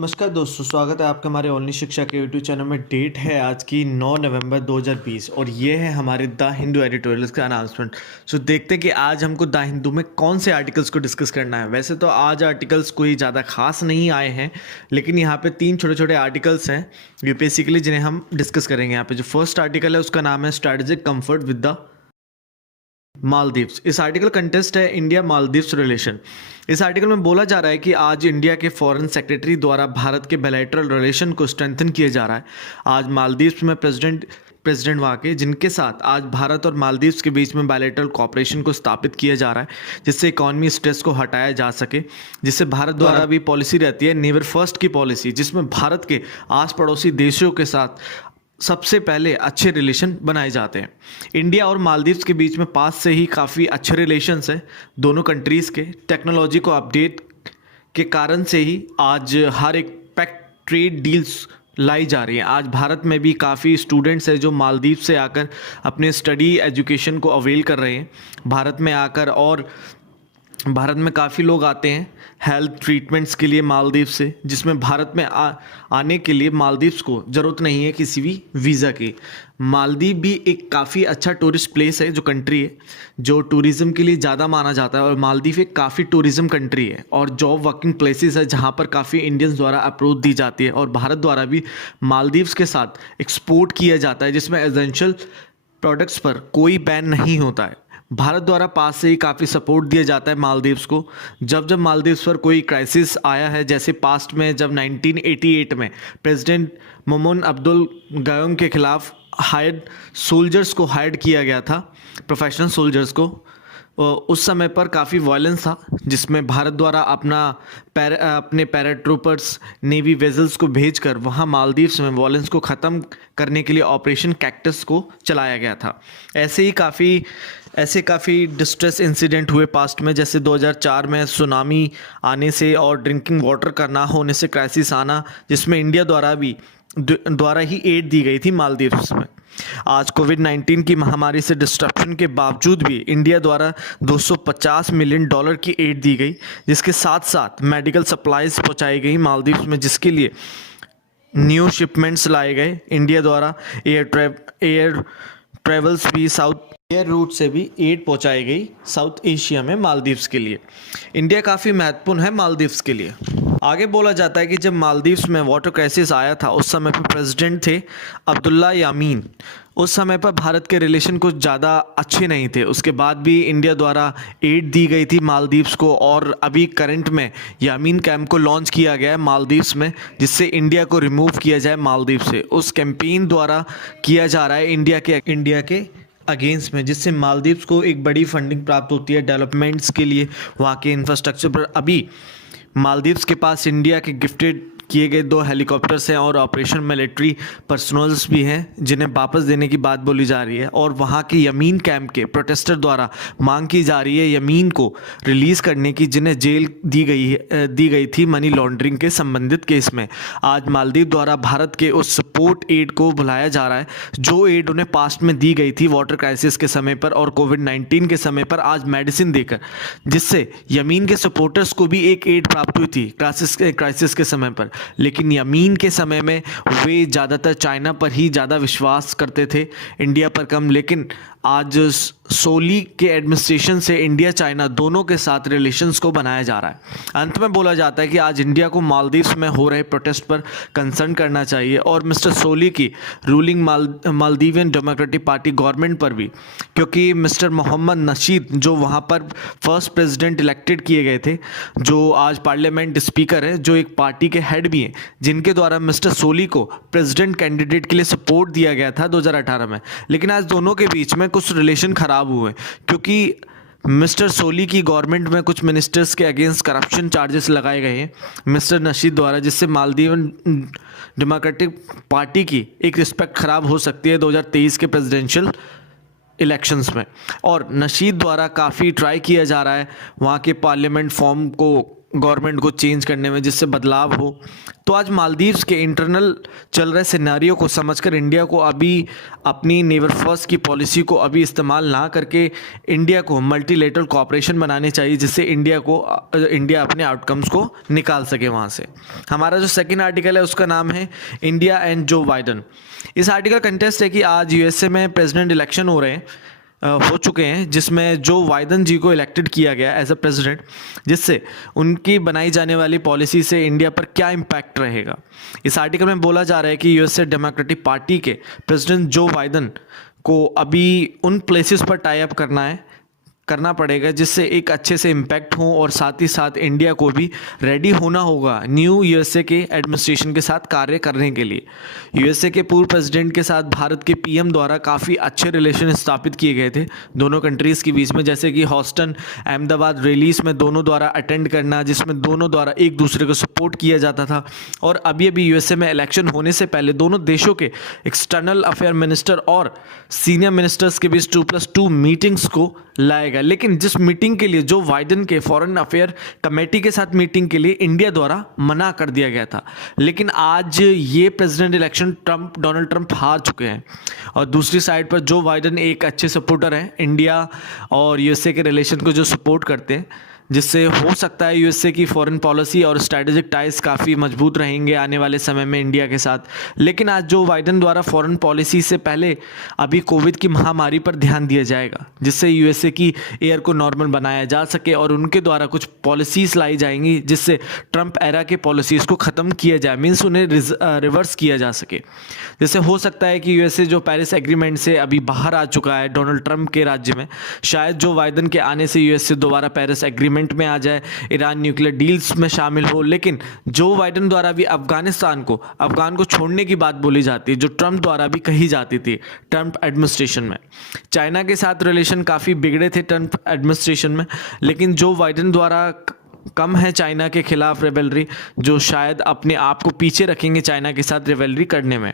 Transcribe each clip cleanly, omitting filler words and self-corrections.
नमस्कार दोस्तों, स्वागत है आपका हमारे ओनली शिक्षा के यूट्यूब चैनल में। डेट है आज की 9 नवंबर 2020 और ये है हमारे द हिंदू एडिटोरियल्स का अनाउंसमेंट। सो देखते हैं कि आज हमको द हिंदू में कौन से आर्टिकल्स को डिस्कस करना है। वैसे तो आज आर्टिकल्स कोई ज़्यादा खास नहीं आए हैं, लेकिन यहाँ पे 3 छोटे छोटे आर्टिकल्स हैं यूपीएससी के लिए जिन्हें हम डिस्कस करेंगे। यहाँ पे जो फर्स्ट आर्टिकल है उसका नाम है strategic comfort with the Maldives. इस आर्टिकल कंटेस्ट है इंडिया मालदीव्स रिलेशन। इस आर्टिकल में बोला जा रहा है कि आज इंडिया के फॉरेन सेक्रेटरी द्वारा भारत के बायलैटरल रिलेशन को स्ट्रेंथन किया जा रहा है। आज मालदीव्स में प्रेसिडेंट वहाँ के, जिनके साथ आज भारत और मालदीव्स के बीच में बायलैटरल कॉपरेशन को स्थापित किया जा रहा है, जिससे इकॉनमी स्ट्रेस को हटाया जा सके। जिससे भारत द्वारा भी पॉलिसी रहती है नेवर फर्स्ट की पॉलिसी, जिसमें भारत के आस पड़ोसी देशों के साथ सबसे पहले अच्छे रिलेशन बनाए जाते हैं। इंडिया और मालदीव्स के बीच में पास से ही काफ़ी अच्छे रिलेशंस हैं दोनों कंट्रीज़ के। टेक्नोलॉजी को अपडेट के कारण से ही आज हर एक पैक्ट ट्रेड डील्स लाई जा रही हैं। आज भारत में भी काफ़ी स्टूडेंट्स हैं जो मालदीव से आकर अपने स्टडी एजुकेशन को अवेल कर रहे हैं भारत में आकर, और भारत में काफ़ी लोग आते हैं हेल्थ ट्रीटमेंट्स के लिए मालदीव से, जिसमें भारत में आने के लिए मालदीव्स को ज़रूरत नहीं है किसी भी वीज़ा की। मालदीव भी एक काफ़ी अच्छा टूरिस्ट प्लेस है, जो कंट्री है जो टूरिज़्म के लिए ज़्यादा माना जाता है। और मालदीव एक काफ़ी टूरिज़्म कंट्री है और जॉब वर्किंग प्लेसेस है जहाँ पर काफ़ी इंडियंस द्वारा अप्रोच दी जाती है। और भारत द्वारा भी मालदीव्स के साथ एक्सपोर्ट किया जाता है, जिसमें एसेंशियल प्रोडक्ट्स पर कोई बैन नहीं होता है। भारत द्वारा पास से ही काफ़ी सपोर्ट दिया जाता है मालदीव्स को। जब जब मालदीव्स पर कोई क्राइसिस आया है, जैसे पास्ट में जब 1988 में प्रेसिडेंट मोमन अब्दुल गयोम के खिलाफ हायर्ड सोल्जर्स को हायर्ड किया गया था, प्रोफेशनल सोल्जर्स को, उस समय पर काफ़ी वायलेंस था, जिसमें भारत द्वारा अपने पैराट्रूपर्स नेवी वेजल्स को भेजकर वहाँ मालदीव्स में वायलेंस को ख़त्म करने के लिए ऑपरेशन कैक्टस को चलाया गया था। ऐसे काफ़ी डिस्ट्रेस इंसिडेंट हुए पास्ट में, जैसे 2004 में सुनामी आने से और ड्रिंकिंग वाटर का ना होने से क्राइसिस आना, जिसमें इंडिया द्वारा ही एड दी गई थी मालदीव्स में। आज कोविड-19 की महामारी से डिस्ट्रप्शन के बावजूद भी इंडिया द्वारा $250 मिलियन की एड दी गई, जिसके साथ साथ मेडिकल सप्लाईज पहुंचाई गई मालदीव्स में, जिसके लिए न्यू शिपमेंट्स लाए गए इंडिया द्वारा। एयर ट्रेवल्स भी एयर रूट से भी एड पहुंचाई गई साउथ एशिया में मालदीव्स के लिए। इंडिया काफ़ी महत्वपूर्ण है मालदीव्स के लिए। आगे बोला जाता है कि जब मालदीव्स में वाटर क्राइसिस आया था, उस समय पर प्रेसिडेंट थे अब्दुल्ला यामीन। उस समय पर भारत के रिलेशन कुछ ज़्यादा अच्छे नहीं थे। उसके बाद भी इंडिया द्वारा एड दी गई थी मालदीव्स को, और अभी करंट में यामीन कैंप को लॉन्च किया गया है मालदीव्स में, जिससे इंडिया को रिमूव किया जाए मालदीव से। उस कैंपेन द्वारा किया जा रहा है इंडिया के अगेंस्ट में, जिससे मालदीव्स को एक बड़ी फंडिंग प्राप्त होती है डेवलपमेंट्स के लिए, वहाँ के इंफ्रास्ट्रक्चर पर। अभी मालदीव्स के पास इंडिया के गिफ्टेड किए गए 2 हेलीकॉप्टर्स हैं और ऑपरेशन मिलिट्री पर्सनल्स भी हैं, जिन्हें वापस देने की बात बोली जा रही है। और वहाँ के यमीन कैंप के प्रोटेस्टर द्वारा मांग की जा रही है यमीन को रिलीज़ करने की, जिन्हें जेल दी गई थी मनी लॉन्ड्रिंग के संबंधित केस में। आज मालदीव द्वारा भारत के उस सपोर्ट एड को बुलाया जा रहा है जो एड उन्हें पास्ट में दी गई थी वाटर क्राइसिस के समय पर और कोविड-19 के समय पर, आज मेडिसिन देकर, जिससे यमीन के सपोर्टर्स को भी एक एड प्राप्त हुई थी क्राइसिस के समय पर। लेकिन यमीन के समय में वे ज़्यादातर चाइना पर ही ज़्यादा विश्वास करते थे, इंडिया पर कम। लेकिन आज सोली के एडमिनिस्ट्रेशन से इंडिया चाइना दोनों के साथ रिलेशंस को बनाया जा रहा है। अंत में बोला जाता है कि आज इंडिया को मालदीव्स में हो रहे प्रोटेस्ट पर कंसर्न करना चाहिए, और मिस्टर सोली की ruling Maldivian democratic party government पर भी, क्योंकि मिस्टर मोहम्मद नशीद जो वहाँ पर फर्स्ट प्रेसिडेंट इलेक्टेड किए गए थे, जो आज पार्लियामेंट स्पीकर हैं, जो एक पार्टी के हेड भी हैं, जिनके द्वारा मिस्टर सोली को प्रेसिडेंट कैंडिडेट के लिए सपोर्ट दिया गया था 2018 में। लेकिन आज दोनों के बीच में कुछ रिलेशन खराब हुए, क्योंकि मिस्टर सोली की गवर्नमेंट में कुछ मिनिस्टर्स के अगेंस्ट करप्शन चार्जेस लगाए गए हैं मिस्टर नशीद द्वारा, जिससे मालदीवन डेमोक्रेटिक पार्टी की एक रिस्पेक्ट खराब हो सकती है 2023 के प्रेसिडेंशियल इलेक्शंस में। और नशीद द्वारा काफ़ी ट्राई किया जा रहा है वहाँ के पार्लियामेंट फॉर्म को गवर्नमेंट को चेंज करने में, जिससे बदलाव हो। तो आज मालदीव्स के इंटरनल चल रहे सिनेरियो को समझकर इंडिया को अभी अपनी नेवर फर्स्ट की पॉलिसी को अभी इस्तेमाल ना करके इंडिया को मल्टीलेटरल कोऑपरेशन बनाने चाहिए, जिससे इंडिया अपने आउटकम्स को निकाल सके वहाँ से। हमारा जो सेकंड आर्टिकल है उसका नाम है इंडिया एंड जो बाइडन। इस आर्टिकल कंटेस्ट है कि आज यूएसए में प्रेसिडेंट इलेक्शन हो चुके हैं, जिसमें जो बाइडन जी को इलेक्टेड किया गया एज अ प्रेसिडेंट, जिससे उनकी बनाई जाने वाली पॉलिसी से इंडिया पर क्या इम्पैक्ट रहेगा। इस आर्टिकल में बोला जा रहा है कि यूएसए डेमोक्रेटिक पार्टी के प्रेसिडेंट जो बाइडन को अभी उन प्लेसेस पर टाई अप करना पड़ेगा जिससे एक अच्छे से इम्पैक्ट हो, और साथ ही साथ इंडिया को भी रेडी होना होगा न्यू यूएसए के एडमिनिस्ट्रेशन के साथ कार्य करने के लिए। यूएसए के पूर्व प्रेसिडेंट के साथ भारत के पीएम द्वारा काफ़ी अच्छे रिलेशन स्थापित किए गए थे दोनों कंट्रीज़ के बीच में, जैसे कि हॉस्टन अहमदाबाद रैलीज में दोनों द्वारा अटेंड करना, जिसमें दोनों द्वारा एक दूसरे को सपोर्ट किया जाता था। और अभी अभी यूएसए में इलेक्शन होने से पहले दोनों देशों के एक्सटर्नल अफेयर मिनिस्टर और सीनियर मिनिस्टर्स के बीच 2+2 मीटिंग्स को लाया गया। लेकिन जिस मीटिंग के लिए जो बाइडन के फॉरेन अफेयर कमेटी के साथ मीटिंग के लिए इंडिया द्वारा मना कर दिया गया था, लेकिन आज ये प्रेसिडेंट इलेक्शन डोनाल्ड ट्रंप हार चुके हैं। और दूसरी साइड पर जो बाइडन एक अच्छे सपोर्टर हैं इंडिया और यूएसए के रिलेशन को जो सपोर्ट करते हैं, जिससे हो सकता है यूएसए की फॉरेन पॉलिसी और स्ट्रैटेजिक टाइज काफ़ी मजबूत रहेंगे आने वाले समय में इंडिया के साथ। लेकिन आज जो बाइडन द्वारा फॉरेन पॉलिसी से पहले अभी कोविड की महामारी पर ध्यान दिया जाएगा, जिससे यूएसए की एयर को नॉर्मल बनाया जा सके, और उनके द्वारा कुछ पॉलिसीज़ लाई जाएंगी जिससे ट्रंप एरा के पॉलिसीज़ को ख़त्म किया जाए, मीन्स उन्हें रिवर्स किया जा सके। जैसे हो सकता है कि यूएसए जो पेरिस एग्रीमेंट से अभी बाहर आ चुका है डोनाल्ड ट्रंप के राज्य में, शायद जो बाइडन के आने से यूएसए दोबारा पेरिस एग्रीमेंट में आ जाए, ईरान न्यूक्लियर डील्स में शामिल हो। लेकिन जो बाइडन द्वारा भी अफगान को छोड़ने की बात बोली जाती है, जो ट्रंप द्वारा भी कही जाती थी ट्रंप एडमिनिस्ट्रेशन में। चाइना के साथ रिलेशन काफ़ी बिगड़े थे ट्रंप एडमिनिस्ट्रेशन में, लेकिन जो बाइडन द्वारा कम है चाइना के खिलाफ रेवेलरी, जो शायद अपने आप को पीछे रखेंगे चाइना के साथ रेवेलरी करने में।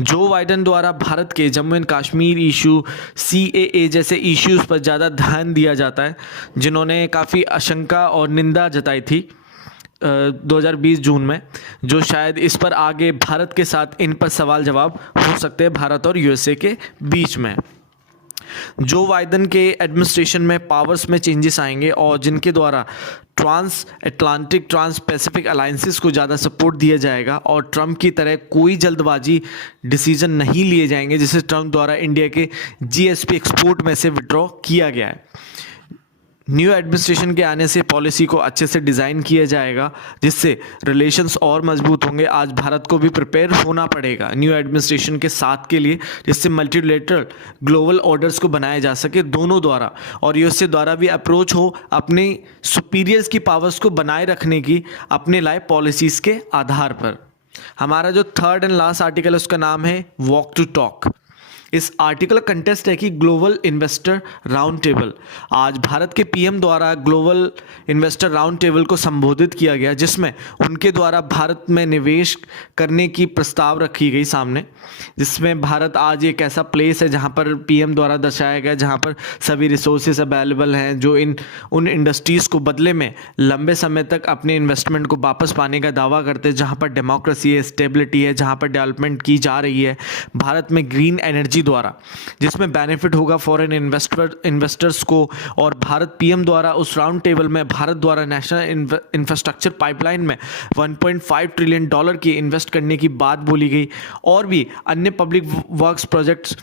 जो बाइडन द्वारा भारत के Jammu and Kashmir issue, CAA जैसे इश्यूज़ पर ज़्यादा ध्यान दिया जाता है, जिन्होंने काफ़ी आशंका और निंदा जताई थी 2020 जून में, जो शायद इस पर आगे भारत के साथ इन पर सवाल जवाब हो सकते हैं भारत और यूएसए के बीच में। जो बाइडन के एडमिनिस्ट्रेशन में पावर्स में चेंजेस आएंगे और जिनके द्वारा transatlantic transpacific alliances को ज़्यादा सपोर्ट दिया जाएगा, और ट्रंप की तरह कोई जल्दबाजी डिसीजन नहीं लिए जाएंगे, जिसे ट्रंप द्वारा इंडिया के जीएसपी एक्सपोर्ट में से विड्रॉ किया गया है। न्यू एडमिनिस्ट्रेशन के आने से पॉलिसी को अच्छे से डिज़ाइन किया जाएगा, जिससे रिलेशंस और मजबूत होंगे। आज भारत को भी प्रिपेयर होना पड़ेगा न्यू एडमिनिस्ट्रेशन के साथ के लिए, जिससे मल्टीलेटरल ग्लोबल ऑर्डर्स को बनाया जा सके दोनों द्वारा, और यूएसए द्वारा भी अप्रोच हो अपने सुपीरियर्स की पावर्स को बनाए रखने की अपने लाए पॉलिसीज़ के आधार पर। हमारा जो थर्ड एंड लास्ट आर्टिकल है उसका नाम है वॉक टू टॉक। इस आर्टिकल कंटेस्ट है कि ग्लोबल इन्वेस्टर राउंड टेबल। आज भारत के पीएम द्वारा ग्लोबल इन्वेस्टर राउंड टेबल को संबोधित किया गया, जिसमें उनके द्वारा भारत में निवेश करने की प्रस्ताव रखी गई सामने, जिसमें भारत आज एक ऐसा प्लेस है जहां पर पीएम द्वारा दर्शाया गया जहां पर सभी रिसोर्सेज अवेलेबल हैं, जो उन इंडस्ट्रीज़ को बदले में लंबे समय तक अपने इन्वेस्टमेंट को वापस पाने का दावा करते हैं, जहाँ पर डेमोक्रेसी है, स्टेबिलिटी है, जहाँ पर डेवलपमेंट की जा रही है भारत में ग्रीन एनर्जी द्वारा, जिसमें बेनिफिट होगा फॉरेन इन्वेस्टर्स को। और भारत पीएम द्वारा उस राउंड टेबल में भारत द्वारा नेशनल इंफ्रास्ट्रक्चर पाइपलाइन में $1.5 ट्रिलियन की इन्वेस्ट करने की बात बोली गई, और भी अन्य पब्लिक वर्क्स प्रोजेक्ट्स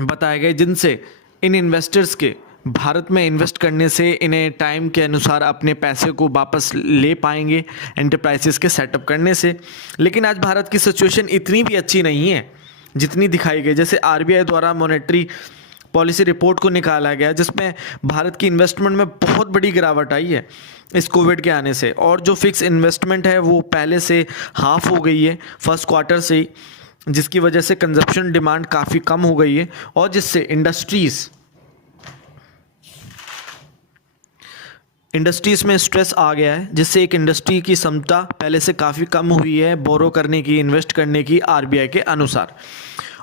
बताए गए, जिनसे इन इन्वेस्टर्स के भारत में इन्वेस्ट करने से इन्हें टाइम के अनुसार अपने पैसे को वापस ले पाएंगे एंटरप्राइजेस के सेटअप करने से। लेकिन आज भारत की सिचुएशन इतनी भी अच्छी नहीं है जितनी दिखाई गई। जैसे आरबीआई द्वारा मॉनेटरी पॉलिसी रिपोर्ट को निकाला गया, जिसमें भारत की इन्वेस्टमेंट में बहुत बड़ी गिरावट आई है इस कोविड के आने से, और जो फिक्स इन्वेस्टमेंट है वो पहले से हाफ हो गई है फर्स्ट क्वार्टर से ही, जिसकी वजह से कंजप्शन डिमांड काफ़ी कम हो गई है, और जिससे इंडस्ट्रीज़ में स्ट्रेस आ गया है, जिससे एक इंडस्ट्री की क्षमता पहले से काफ़ी कम हुई है बोरो करने की, इन्वेस्ट करने की आरबीआई के अनुसार।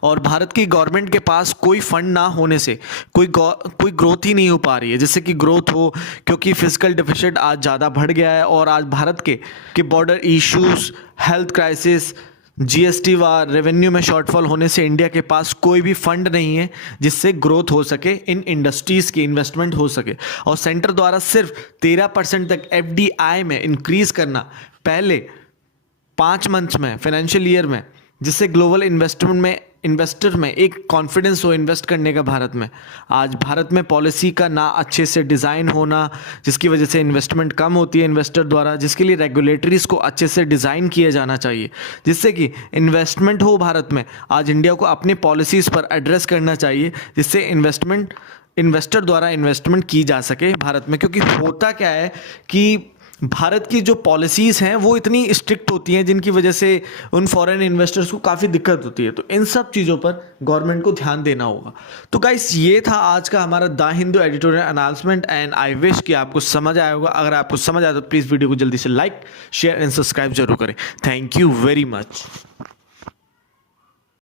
और भारत की गवर्नमेंट के पास कोई फंड ना होने से कोई ग्रोथ ही नहीं हो पा रही है, जिससे कि ग्रोथ हो, क्योंकि फिजिकल डेफिसिट आज ज़्यादा बढ़ गया है और आज भारत के border issues, health crisis, GST war, revenue में शॉर्टफॉल होने से इंडिया के पास कोई भी फंड नहीं है जिससे ग्रोथ हो सके, इन इंडस्ट्रीज़ की इन्वेस्टमेंट हो सके। और सेंटर द्वारा सिर्फ 13% तक एफडीआई में इंक्रीज करना पहले 5 मंथ्स में, फाइनेंशियल ईयर में, जिससे ग्लोबल इन्वेस्टर में एक कॉन्फिडेंस हो इन्वेस्ट करने का भारत में। आज भारत में पॉलिसी का ना अच्छे से डिज़ाइन होना, जिसकी वजह से इन्वेस्टमेंट कम होती है इन्वेस्टर द्वारा, जिसके लिए रेगुलेटरीज को अच्छे से डिज़ाइन किया जाना चाहिए जिससे कि इन्वेस्टमेंट हो भारत में। आज इंडिया को अपने पॉलिसीज़ पर एड्रेस करना चाहिए जिससे इन्वेस्टर द्वारा इन्वेस्टमेंट की जा सके भारत में। क्योंकि होता क्या है कि भारत की जो पॉलिसीज़ हैं वो इतनी स्ट्रिक्ट होती हैं जिनकी वजह से उन फॉरेन इन्वेस्टर्स को काफ़ी दिक्कत होती है। तो इन सब चीज़ों पर गवर्नमेंट को ध्यान देना होगा। तो गाइस, ये था आज का हमारा the Hindu editorial announcement and I wish कि आपको समझ आया होगा। अगर आपको समझ आया तो प्लीज़ वीडियो को जल्दी से लाइक, शेयर एंड सब्सक्राइब जरूर करें। Thank you very much.